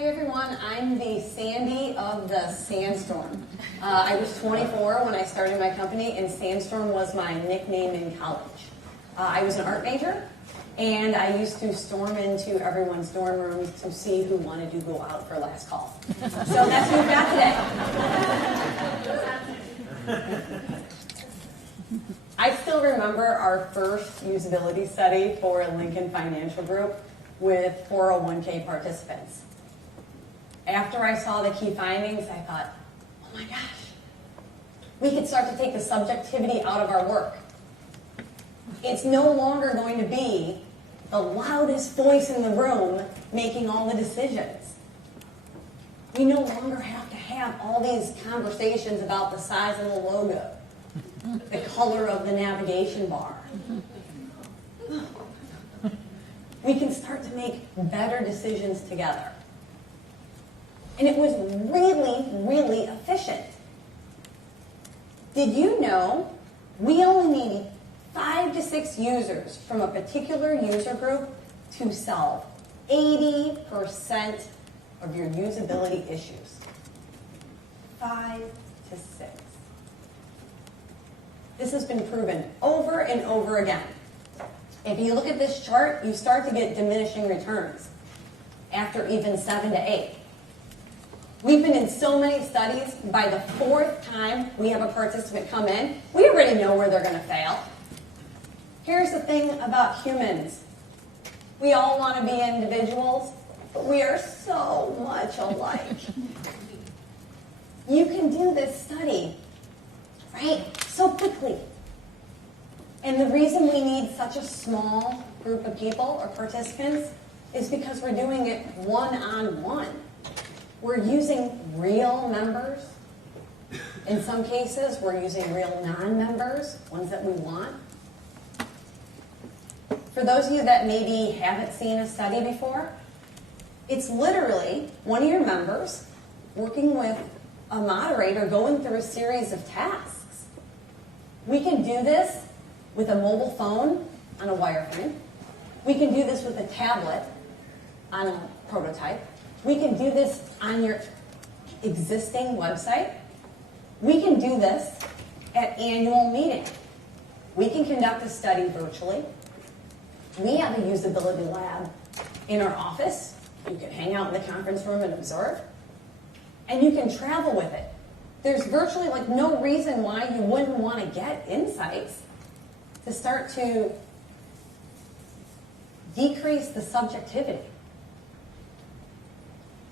Hi everyone, I'm the Sandy of the Sandstorm. I was 24 when I started my company, and Sandstorm was my nickname in college. I was an art major, and I used to storm into everyone's dorm rooms to see who wanted to go out for last call. So that's who we've got today. I still remember our first usability study for Lincoln Financial Group with 401k participants. After I saw the key findings, I thought, oh my gosh, we could start to take the subjectivity out of our work. It's no longer going to be the loudest voice in the room making all the decisions. We no longer have to have all these conversations about the size of the logo, the color of the navigation bar. We can start to make better decisions together. And it was really, really efficient. Did you know we only need 5 to 6 users from a particular user group to solve 80% of your usability issues? 5 to 6. This has been proven over and over again. If you look at this chart, you start to get diminishing returns after even 7 to 8. We've been in so many studies, by the 4th time we have a participant come in, we already know where they're going to fail. Here's the thing about humans. We all want to be individuals, but we are so much alike. You can do this study, right, so quickly. And the reason we need such a small group of people or participants is because we're doing it one-on-one. We're using real members. In some cases, we're using real non-members, ones that we want. For those of you that maybe haven't seen a study before, it's literally one of your members working with a moderator going through a series of tasks. We can do this with a mobile phone on a wireframe. We can do this with a tablet on a prototype. We can do this on your existing website. We can do this at annual meeting. We can conduct a study virtually. We have a usability lab in our office. You can hang out in the conference room and observe. And you can travel with it. There's virtually no reason why you wouldn't want to get insights to start to decrease the subjectivity.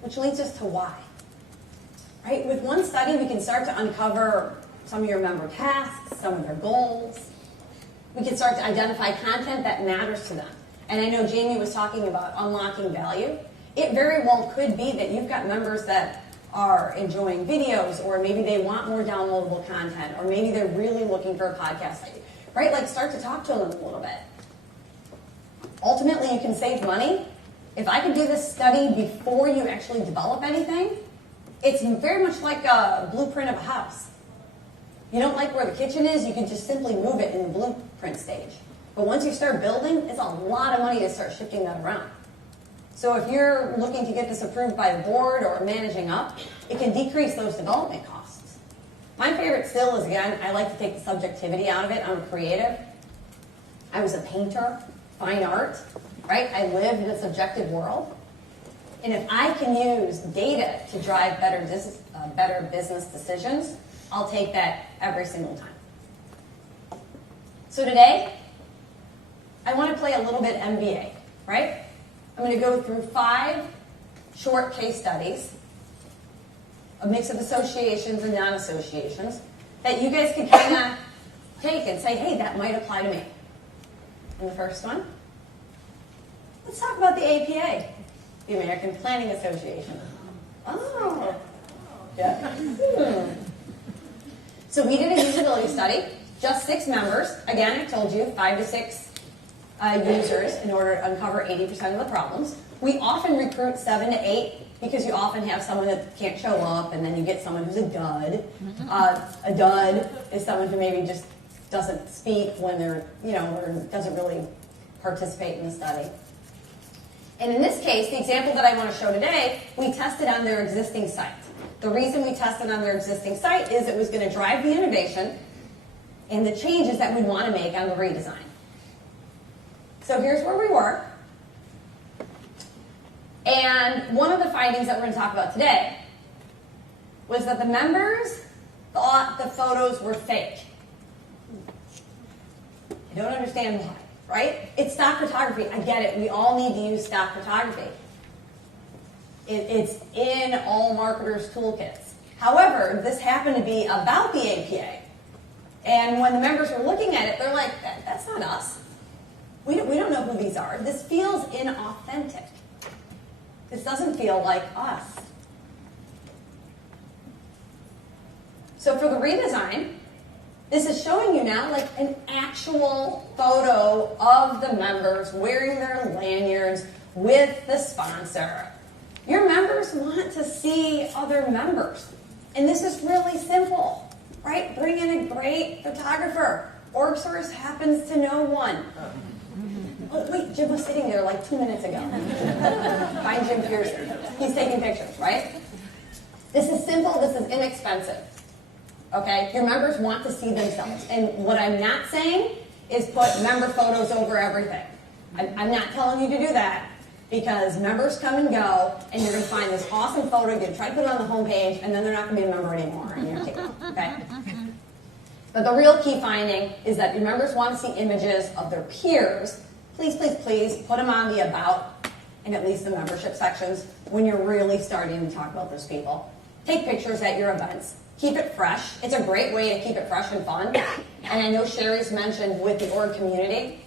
Which leads us to why. Right? With one study, we can start to uncover some of your member tasks, some of their goals. We can start to identify content that matters to them. And I know Jamie was talking about unlocking value. It very well could be that you've got members that are enjoying videos, or maybe they want more downloadable content, or maybe they're really looking for a podcast. Right? Start to talk to them a little bit. Ultimately, you can save money. If I could do this study before you actually develop anything, it's very much like a blueprint of a house. You don't like where the kitchen is, you can just simply move it in the blueprint stage. But once you start building, it's a lot of money to start shifting that around. So if you're looking to get this approved by the board or managing up, it can decrease those development costs. My favorite still is, again, I like to take the subjectivity out of it. I'm a creative. I was a painter, fine art. Right? I live in a subjective world. And if I can use data to drive better business decisions, I'll take that every single time. So today, I want to play a little bit MBA, right? I'm going to go through 5 short case studies, a mix of associations and non-associations, that you guys can kind of take and say, hey, that might apply to me. And the first one, let's talk about the APA, the American Planning Association. Oh, yeah. So we did a usability study, just 6 members. Again, I told you 5 to 6 users in order to uncover 80% of the problems. We often recruit 7 to 8 because you often have someone that can't show up, and then you get someone who's a dud. A dud is someone who maybe just doesn't speak when they're, or doesn't really participate in the study. And in this case, the example that I want to show today, we tested on their existing site. The reason we tested on their existing site is it was going to drive the innovation and the changes that we'd want to make on the redesign. So here's where we were. And one of the findings that we're going to talk about today was that the members thought the photos were fake. I don't understand why, right? It's stock photography. I get it. We all need to use stock photography. It's in all marketers' toolkits. However, this happened to be about the APA. And when the members were looking at it, they're like, that's not us. We don't know who these are. This feels inauthentic. This doesn't feel like us. So for the redesign, this is showing you now like an actual photo of the members wearing their lanyards with the sponsor. Your members want to see other members. And this is really simple, right? Bring in a great photographer. OrgSource happens to know one. Oh, wait, Jim was sitting there like 2 minutes ago. Find Jim Pearson. He's taking pictures, right? This is simple. This is inexpensive. Okay? Your members want to see themselves. And what I'm not saying is put member photos over everything. I'm not telling you to do that because members come and go, and you're going to find this awesome photo. You're going to try to put it on the homepage, and then they're not going to be a member anymore. And you're kidding, okay? But the real key finding is that your members want to see images of their peers. Please, please, please put them on the About and at least the membership sections when you're really starting to talk about those people. Take pictures at your events. Keep it fresh. It's a great way to keep it fresh and fun. And I know Sherry's mentioned with the org community,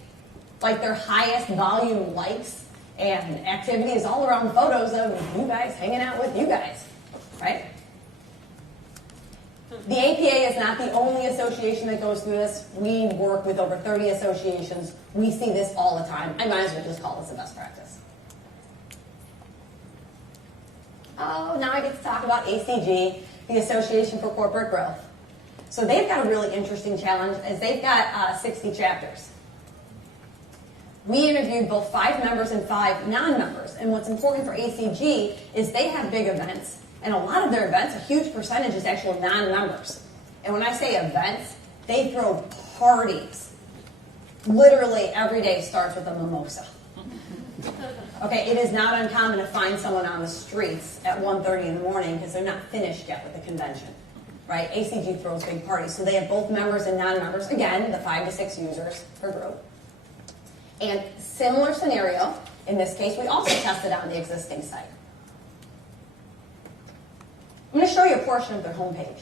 like their highest volume likes and activity is all around photos of you guys hanging out with you guys, right? The APA is not the only association that goes through this. We work with over 30 associations. We see this all the time. I might as well just call this a best practice. Oh, now I get to talk about ACG, the Association for Corporate Growth. So they've got a really interesting challenge as they've got 60 chapters. We interviewed both 5 members and 5 non-members. And what's important for ACG is they have big events. And a lot of their events, a huge percentage is actual non-members. And when I say events, they throw parties. Literally every day starts with a mimosa. Okay, it is not uncommon to find someone on the streets at 1:30 in the morning because they're not finished yet with the convention. Right? ACG throws big parties. So they have both members and non-members. Again, the 5 to 6 users per group. And similar scenario, in this case, we also tested on the existing site. I'm going to show you a portion of their homepage.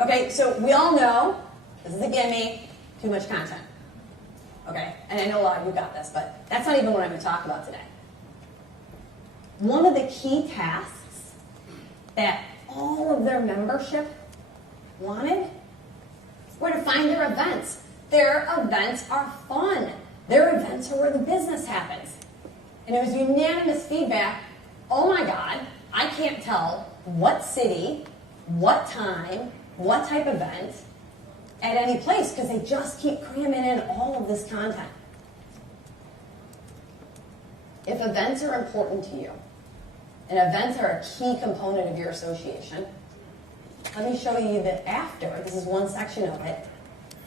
Okay, so we all know, this is a gimme, too much content. Okay, and I know a lot of you got this, but that's not even what I'm going to talk about today. One of the key tasks that all of their membership wanted were to find their events. Their events are fun. Their events are where the business happens. And it was unanimous feedback, oh my God, I can't tell what city, what time, what type of event at any place because they just keep cramming in all of this content. If events are important to you, and events are a key component of your association, let me show you the after. This is one section of it.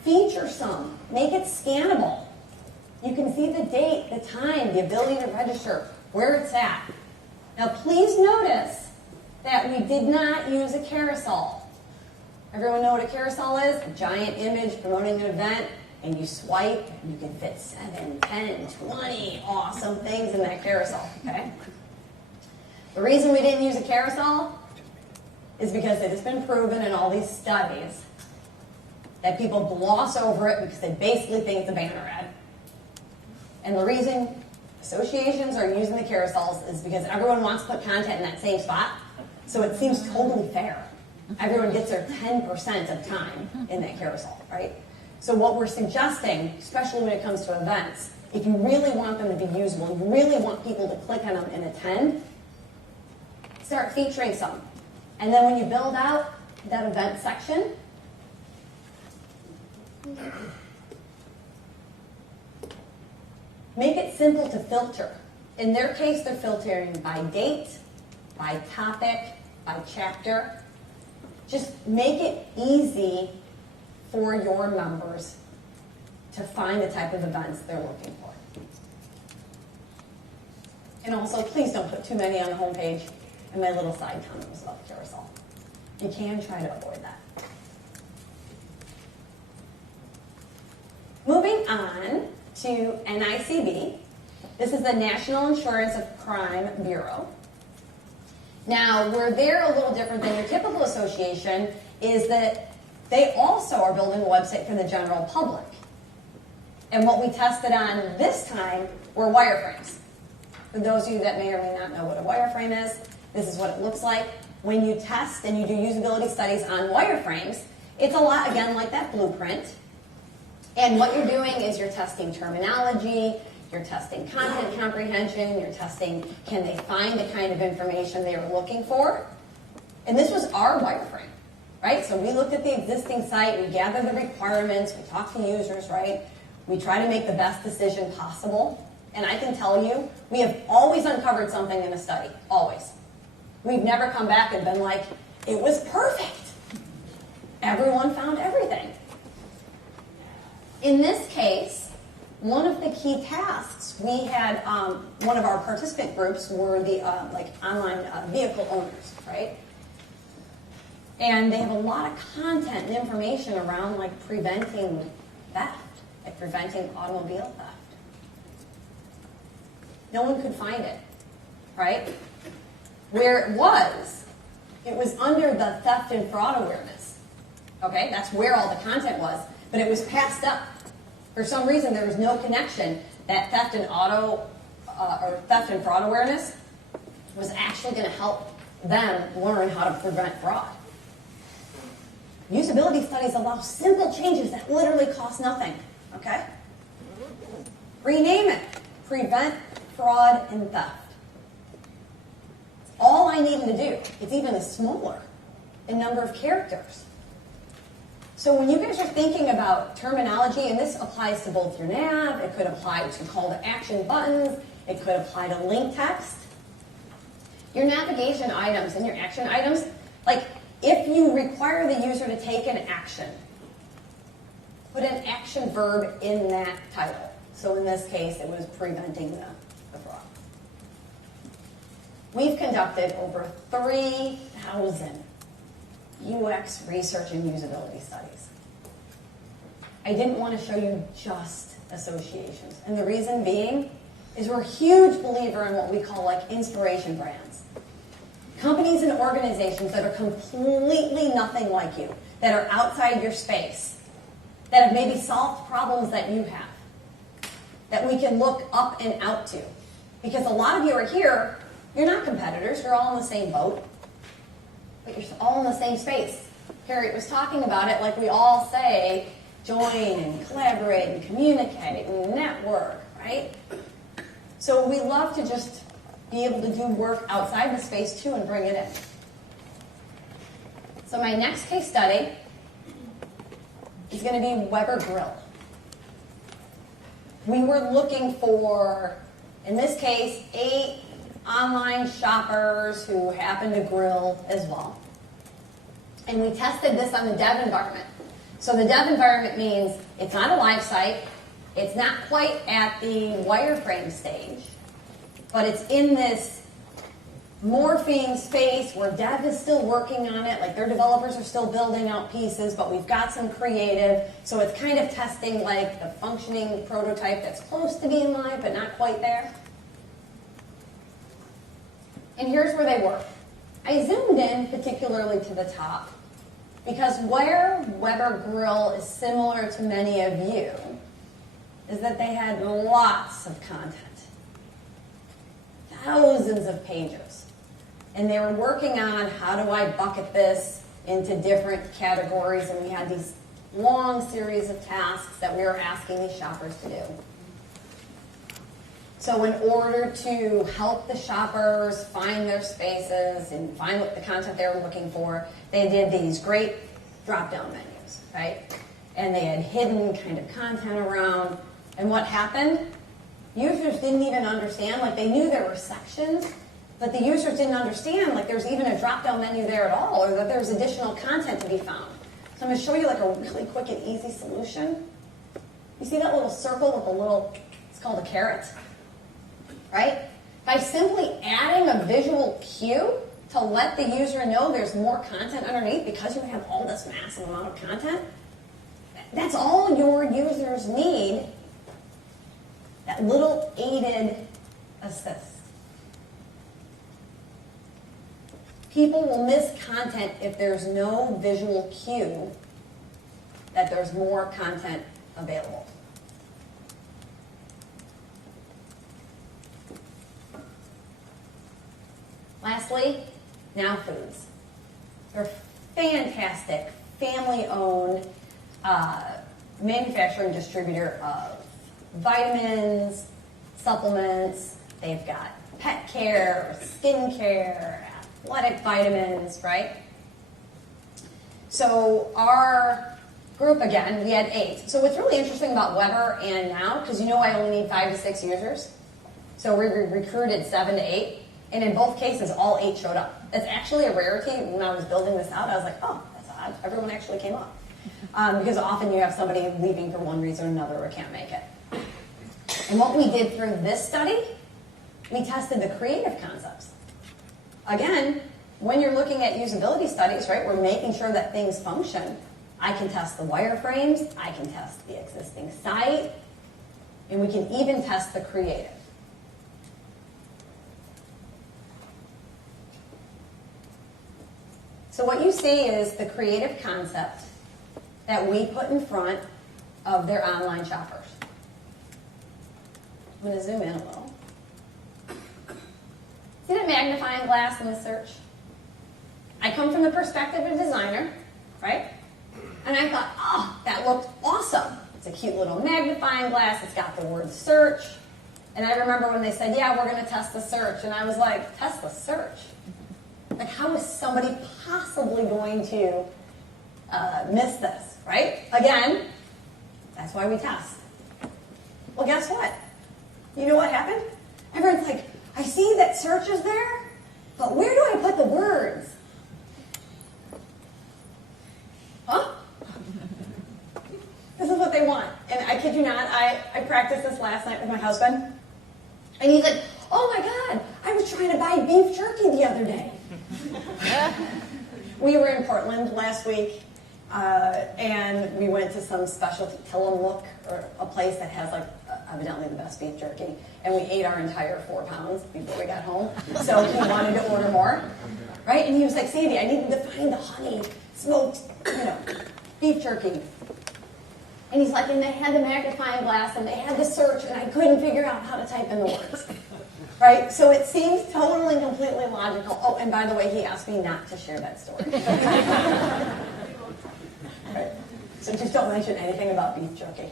Feature some. Make it scannable. You can see the date, the time, the ability to register, where it's at. Now, please notice that we did not use a carousel. Everyone know what a carousel is? A giant image promoting an event, and you swipe, and you can fit 7, 10, 20 awesome things in that carousel, okay? The reason we didn't use a carousel is because it has been proven in all these studies that people gloss over it because they basically think it's a banner ad. And the reason associations are using the carousels is because everyone wants to put content in that same spot, so it seems totally fair. Everyone gets their 10% of time in that carousel, right? So what we're suggesting, especially when it comes to events, if you really want them to be usable, you really want people to click on them and attend, start featuring some. And then when you build out that event section, Make it simple to filter. In their case, they're filtering by date, by topic, by chapter. Just make it easy for your members to find the type of events they're looking for. And also, please don't put too many on the homepage. And my little side comment was about the carousel. You can try to avoid that. Moving on to NICB. This is the National Insurance of Crime Bureau. Now, where they're a little different than your typical association is that they also are building a website for the general public. And what we tested on this time were wireframes. For those of you that may or may not know what a wireframe is, this is what it looks like. When you test and you do usability studies on wireframes, it's a lot, again, like that blueprint. And what you're doing is you're testing terminology, you're testing content comprehension, you're testing can they find the kind of information they were looking for. And this was our wireframe, right? So we looked at the existing site, we gathered the requirements, we talked to users, right? We try to make the best decision possible. And I can tell you, we have always uncovered something in a study, always. We've never come back and been like, it was perfect. Everyone found everything. In this case, one of the key tasks, we had one of our participant groups were the online vehicle owners, right? And they have a lot of content and information around preventing theft, preventing automobile theft. No one could find it, right? Where it was under the theft and fraud awareness. Okay, that's where all the content was, but it was passed up. For some reason, there was no connection that theft and theft and fraud awareness was actually going to help them learn how to prevent fraud. Usability studies allow simple changes that literally cost nothing. Okay? Rename it. Prevent fraud and theft. It's all I needed to do. It's even smaller in number of characters. So when you guys are thinking about terminology, and this applies to both your nav, it could apply to call to action buttons, it could apply to link text. Your navigation items and your action items, if you require the user to take an action, put an action verb in that title. So in this case, it was preventing the fraud. We've conducted over 3,000 UX research and usability studies. I didn't want to show you just associations. And the reason being is we're a huge believer in what we call inspiration brands. Companies and organizations that are completely nothing like you, that are outside your space, that have maybe solved problems that you have, that we can look up and out to. Because a lot of you are here, you're not competitors, you're all in the same boat, but you're all in the same space. Harriet was talking about it like we all say, join and collaborate and communicate and network, right? So we love to just be able to do work outside the space too and bring it in. So my next case study is going to be Weber Grill. We were looking for, in this case, 8 online shoppers who happen to grill as well. And we tested this on the dev environment. So the dev environment means it's not a live site, it's not quite at the wireframe stage, but it's in this morphing space where dev is still working on it, their developers are still building out pieces, but we've got some creative, so it's kind of testing the functioning prototype that's close to being live, but not quite there. And here's where they were. I zoomed in particularly to the top because where Weber Grill is similar to many of you is that they had lots of content. Thousands of pages. And they were working on how do I bucket this into different categories, and we had these long series of tasks that we were asking these shoppers to do. So in order to help the shoppers find their spaces and find what the content they were looking for, they did these great drop-down menus, right? And they had hidden kind of content around. And what happened? users didn't even understand, like they knew there were sections, but the users didn't understand like there's even a drop-down menu there at all, or that there's additional content to be found. So I'm going to show you like a really quick and easy solution. You see that little circle with a little, it's called a caret, right? By simply adding a visual cue to let the user know there's more content underneath because you have all this massive amount of content, that's all your users need, that little aided assist. People will miss content if there's no visual cue that there's more content available. Lastly, Now Foods. They're fantastic, family-owned manufacturer and distributor of vitamins, supplements. They've got pet care, skin care, athletic vitamins, right? So our group, again, we had 8. So what's really interesting about Weber and Now, because you know I only need 5 to 6 users, so we recruited 7 to 8, and in both cases, all 8 showed up. That's actually a rarity. When I was building this out, I was like, oh, that's odd. Everyone actually came up. Because often you have somebody leaving for one reason or another or can't make it. And what we did through this study, we tested the creative concepts. Again, when you're looking at usability studies, right, we're making sure that things function. I can test the wireframes, I can test the existing site, and we can even test the creative. So what you see is the creative concept that we put in front of their online shoppers. I'm going to zoom in a little. See that magnifying glass in the search? I come from the perspective of a designer, right? And I thought, oh, that looked awesome. It's a cute little magnifying glass. It's got the word search. And I remember when they said, yeah, we're going to test the search. And I was like, test the search? Like, how is somebody possibly going to miss this, right? Again, that's why we test. Well, guess what? You know what happened? Everyone's like, I see that search is there, but where do I put the words? Huh? This is what they want. And I kid you not, I practiced this last night with my husband. And he's like, oh my God, I was trying to buy beef jerky the other day. We were in Portland last week, and we went to some specialty Tillamook, or a place that has like evidently the best beef jerky, and we ate our entire 4 pounds before we got home. So he wanted to order more, right? And he was like, Sandy, I needed to find the honey smoked, beef jerky. And he's like, and they had the magnifying glass, and they had the search, and I couldn't figure out how to type in the words. Right? So it seems totally and completely logical. Oh, and by the way, he asked me not to share that story. Right? So just don't mention anything about beef jerky.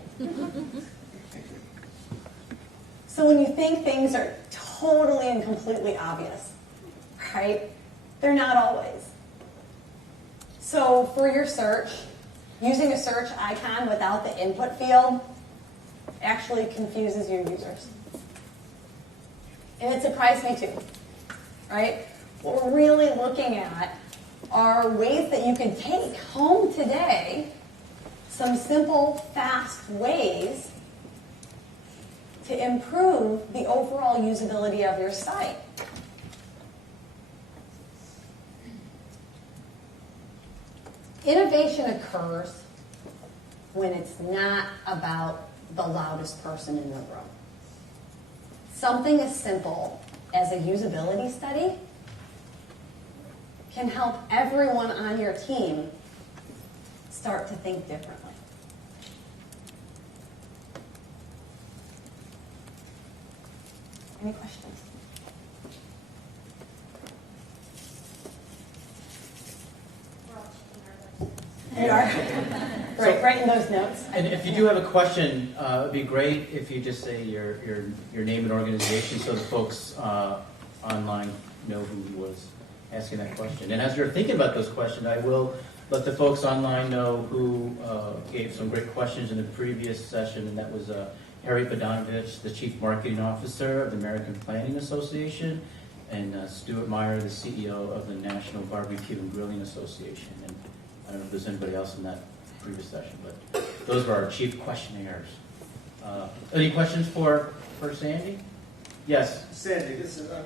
So when you think things are totally and completely obvious, right? They're not always. So for your search, using a search icon without the input field actually confuses your users. And it surprised me too, right? What we're really looking at are ways that you can take home today some simple, fast ways to improve the overall usability of your site. Innovation occurs when it's not about the loudest person in the room. Something as simple as a usability study can help everyone on your team start to think differently. Any questions? You are? Right in those notes. And if you do have a question, it would be great if you just say your name and organization so the folks online know who was asking that question. And as you're thinking about those questions, I will let the folks online know who gave some great questions in the previous session, and that was Harry Bodanovich, the Chief Marketing Officer of the American Planning Association, and Stuart Meyer, the CEO of the National Barbecue and Grilling Association. And I don't know if there's anybody else in that previous session, but those were our chief questionnaires. Any questions for Sandy? Yes. Sandy,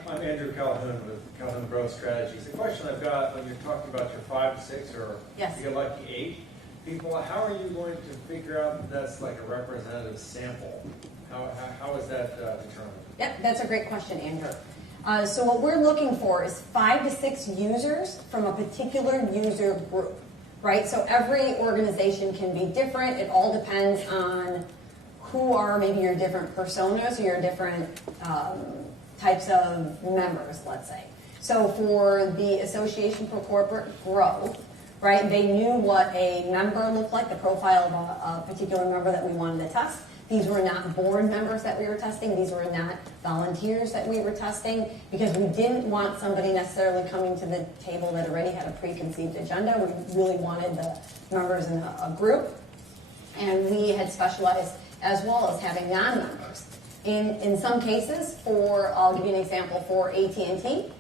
I'm Andrew Calhoun with Calhoun Growth Strategies. The question I've got when you're talking about your 5 to 6 or Yes. you get lucky 8 people, how are you going to figure out that that's like a representative sample? How is that determined? Yep, that's a great question, Andrew. So what we're looking for is 5 to 6 users from a particular user group, right? So every organization can be different. It all depends on who are maybe your different personas or your different types of members, let's say. So for the Association for Corporate Growth, right, they knew what a member looked like, the profile of a particular member that we wanted to test. These were not board members that we were testing. These were not volunteers that we were testing because we didn't want somebody necessarily coming to the table that already had a preconceived agenda. We really wanted the members in a group. And we had specialized as well as having non-members. In some cases, I'll give you an example, for AT&T,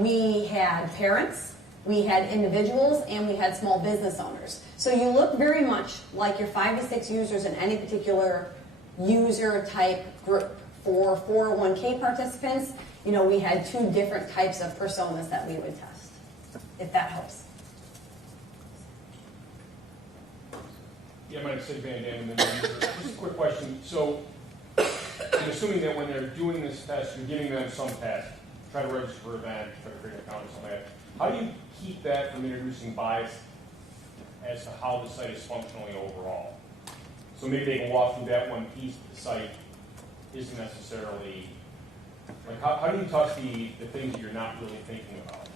we had parents, we had individuals, and we had small business owners. So you look very much like your 5 to 6 users in any particular user type group. For 401k participants, we had 2 different types of personas that we would test, if that helps. Yeah, my name's Sid Van Dam, and then just a quick question. So, I'm assuming that when they're doing this test, you're giving them some task, try to register for an event, try to create an account or something like that. How do you keep that from introducing bias as to how the site is functionally overall? So maybe they can walk through that one piece of the site isn't necessarily, like how do you touch the things that you're not really thinking about?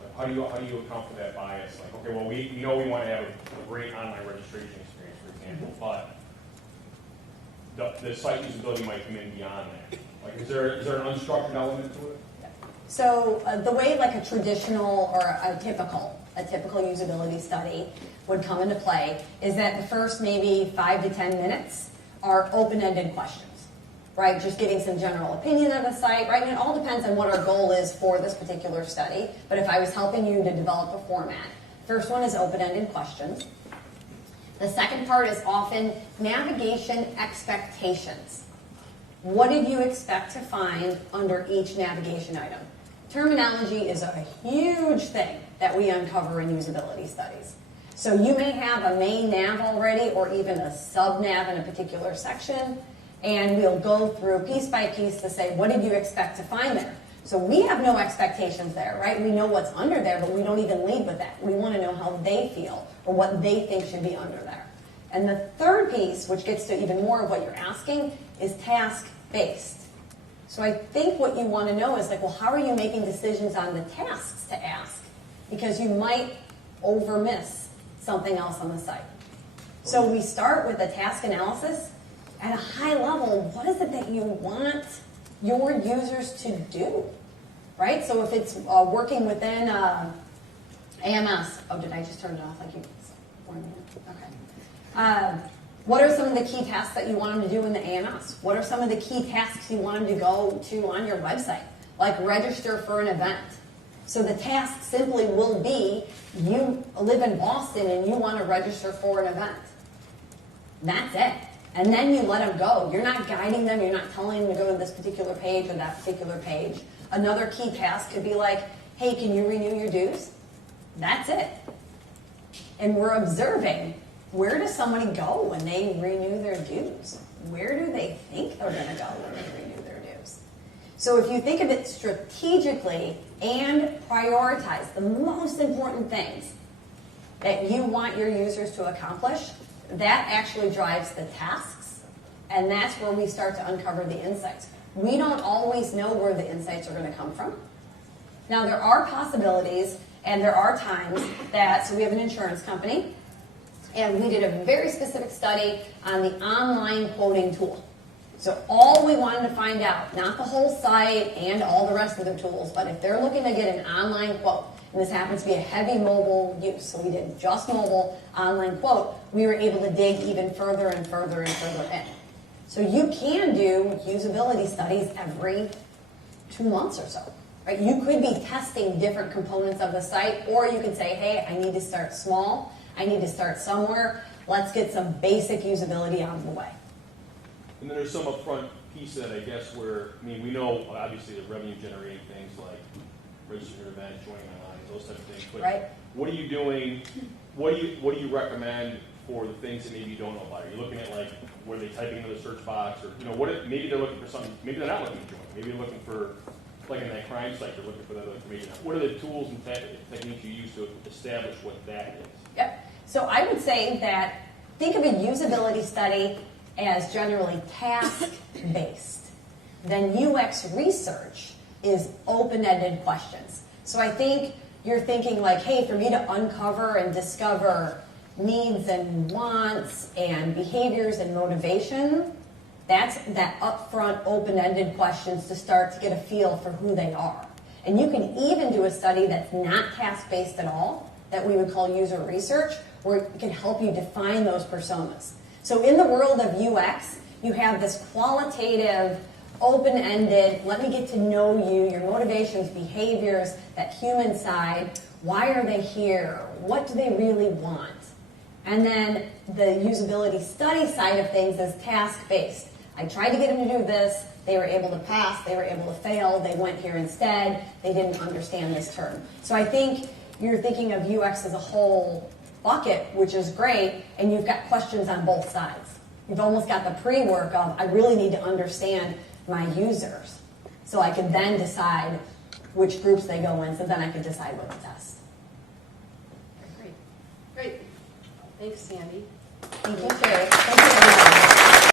Like how do you account for that bias? Like, okay, well we know we want to have a great online registration experience, for example, but the site usability might come in beyond that. Like is there an unstructured element to it? So the way like a traditional or a typical usability study would come into play is that the first maybe 5 to 10 minutes are open-ended questions, right? Just getting some general opinion of the site, right? And it all depends on what our goal is for this particular study. But if I was helping you to develop a format, first one is open-ended questions. The second part is often navigation expectations. What did you expect to find under each navigation item? Terminology is a huge thing that we uncover in usability studies. So you may have a main nav already or even a sub-nav in a particular section, and we'll go through piece by piece to say, what did you expect to find there? So we have no expectations there, right? We know what's under there, but we don't even lead with that. We want to know how they feel or what they think should be under there. And the third piece, which gets to even more of what you're asking, is task-based. So I think what you want to know is like, well, how are you making decisions on the tasks to ask? Because you might overmiss something else on the site. So we start with a task analysis. At a high level, what is it that you want your users to do, right? So if it's working within AMS, oh, did I just turn it off like you warned me? Okay. What are some of the key tasks that you want them to do in the AMS? What are some of the key tasks you want them to go to on your website? Like register for an event. So the task simply will be, you live in Boston and you want to register for an event. That's it. And then you let them go. You're not guiding them. You're not telling them to go to this particular page or that particular page. Another key task could be like, hey, can you renew your dues? That's it. And we're observing, where does somebody go when they renew their dues? Where do they think they're going to go when they renew their dues? So if you think of it strategically and prioritize the most important things that you want your users to accomplish, that actually drives the tasks, and that's where we start to uncover the insights. We don't always know where the insights are going to come from. Now, there are possibilities, and there are times that, so we have an insurance company, and we did a very specific study on the online quoting tool. So all we wanted to find out, not the whole site and all the rest of their tools, but if they're looking to get an online quote, and this happens to be a heavy mobile use, so we did just mobile online quote, we were able to dig even further and further and further in. So you can do usability studies every 2 months or so. Right? You could be testing different components of the site, or you could say, hey, I need to start small. I need to start somewhere. Let's get some basic usability out of the way. And then there's some upfront piece of that, I guess, where, I mean, we know obviously the revenue generating things like registering your event, joining online, those types of things. But Right. what are you doing? What do you recommend for the things that maybe you don't know about? Are you looking at like where they typing into the search box, or maybe they're looking for something, maybe they're not looking to join. Maybe they're looking for, like in that crime site, they're looking for that information. What are the tools and techniques you use to establish what that is? Yep. So I would say that think of a usability study as generally task-based. Then UX research is open-ended questions. So I think you're thinking like, hey, for me to uncover and discover needs and wants and behaviors and motivation, that's that upfront open-ended questions to start to get a feel for who they are. And you can even do a study that's not task-based at all, that we would call user research, where it can help you define those personas. So in the world of UX, you have this qualitative, open-ended, let me get to know you, your motivations, behaviors, that human side, why are they here, what do they really want? And then the usability study side of things is task-based. I tried to get them to do this, they were able to pass, they were able to fail, they went here instead, they didn't understand this term. So I think you're thinking of UX as a whole bucket, which is great, and you've got questions on both sides. You've almost got the pre-work of, I really need to understand my users, so I can then decide which groups they go in, so then I can decide what to test. Great. Great. Thanks, Sandy. Thank you, Sherry. Thank you, everyone.